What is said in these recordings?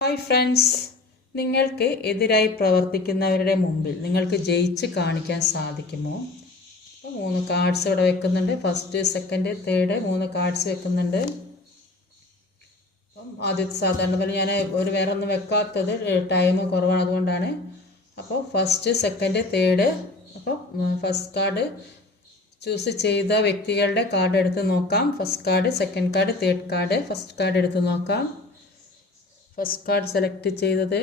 Hi friends, നിങ്ങൾക്ക് എതിരായി പ്രവർത്തിക്കുന്നവരുടെ മുമ്പിൽ നിങ്ങൾക്ക് ജയിച്ച് കാണിക്കാൻ സാധിക്കുമോ? അപ്പോൾ 3 കാർഡ്സ് ഇവിടെ വെക്കുന്നുണ്ട്. ഫസ്റ്റ്, സെക്കൻഡ്, തേർഡ് 3 കാർഡ്സ് വെക്കുന്നുണ്ട്. അപ്പം ആദ്യത്തെ സാധാരണ പോലെ ഞാൻ വേറെ ഒന്നും വെക്കാത്തത് ടൈം കുറവാണ്, അതുകൊണ്ടാണ്. അപ്പോൾ ഫസ്റ്റ്, സെക്കൻഡ്, തേർഡ്. അപ്പോൾ ഫസ്റ്റ് കാർഡ് ചൂസ് ചെയ്ത വ്യക്തികളുടെ കാർഡ് എടുത്ത് നോക്കാം. First card, second card, third card. First card എടുത്ത് നോക്കാം. ഫസ്റ്റ് കാർഡ് സെലക്ട് ചെയ്തത്.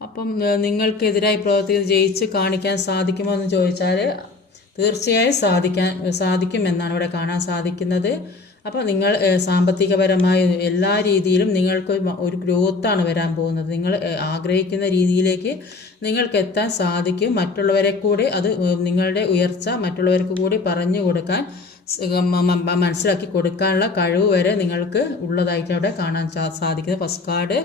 അപ്പം നിങ്ങൾക്കെതിരായി പ്രവർത്തിക്കുന്നത് ജയിച്ച് കാണിക്കാൻ സാധിക്കുമോ എന്ന് ചോദിച്ചാൽ തീർച്ചയായും സാധിക്കുമെന്നാണ് ഇവിടെ കാണാൻ സാധിക്കുന്നത്. അപ്പോൾ നിങ്ങൾ സാമ്പത്തികപരമായ എല്ലാ രീതിയിലും നിങ്ങൾക്ക് ഒരു ഗ്രോത്താണ് വരാൻ പോകുന്നത്. നിങ്ങൾ ആഗ്രഹിക്കുന്ന രീതിയിലേക്ക് നിങ്ങൾക്ക് എത്താൻ സാധിക്കും. മറ്റുള്ളവരെ കൂടി അത് നിങ്ങളുടെ ഉയർച്ച മറ്റുള്ളവർക്ക് കൂടി പറഞ്ഞു കൊടുക്കാൻ, മനസ്സിലാക്കി കൊടുക്കാനുള്ള കഴിവ് വരെ നിങ്ങൾക്ക് ഉള്ളതായിട്ട് അവിടെ കാണാൻ സാധിക്കുന്നത്. ഫസ്റ്റ് കാർഡ്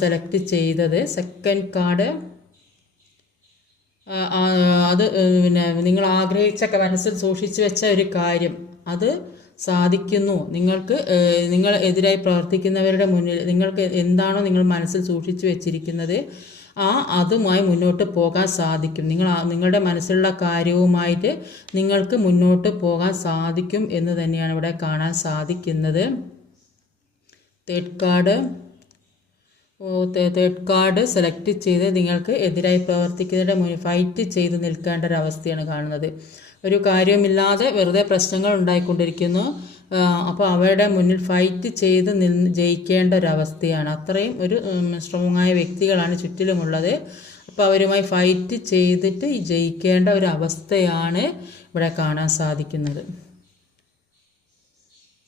സെലക്ട് ചെയ്തത്. സെക്കൻഡ് കാർഡ് അത് പിന്നെ നിങ്ങൾ ആഗ്രഹിച്ചൊക്കെ മനസ്സിൽ സൂക്ഷിച്ചു വെച്ച ഒരു കാര്യം അത് സാധിക്കുന്നു. നിങ്ങൾ എതിരായി പ്രവർത്തിക്കുന്നവരുടെ മുന്നിൽ നിങ്ങൾക്ക് എന്താണോ നിങ്ങൾ മനസ്സിൽ സൂക്ഷിച്ചു വെച്ചിരിക്കുന്നത് അതുമായി മുന്നോട്ട് പോകാൻ സാധിക്കും. നിങ്ങളുടെ മനസ്സിലുള്ള കാര്യവുമായിട്ട് നിങ്ങൾക്ക് മുന്നോട്ട് പോകാൻ സാധിക്കും എന്ന് തന്നെയാണ് ഇവിടെ കാണാൻ സാധിക്കുന്നത്. തേർഡ് കാർഡ് സെലക്ട് ചെയ്ത് നിങ്ങൾക്ക് എതിരായി പ്രവർത്തിക്കുന്നവരുടെ മുന്നിൽ ഫൈറ്റ് ചെയ്ത് നിൽക്കേണ്ട ഒരവസ്ഥയാണ് കാണുന്നത്. ഒരു കാര്യമില്ലാതെ വെറുതെ പ്രശ്നങ്ങൾ ഉണ്ടായിക്കൊണ്ടിരിക്കുന്നു. അപ്പോൾ അവരുടെ മുന്നിൽ ഫൈറ്റ് ചെയ്ത് ജയിക്കേണ്ട ഒരവസ്ഥയാണ്. അത്രയും ഒരു സ്ട്രോങ് ആയ വ്യക്തികളാണ് ചുറ്റിലുമുള്ളത്. അപ്പോൾ അവരുമായി ഫൈറ്റ് ചെയ്തിട്ട് ജയിക്കേണ്ട ഒരു അവസ്ഥയാണ് ഇവിടെ കാണാൻ സാധിക്കുന്നത്.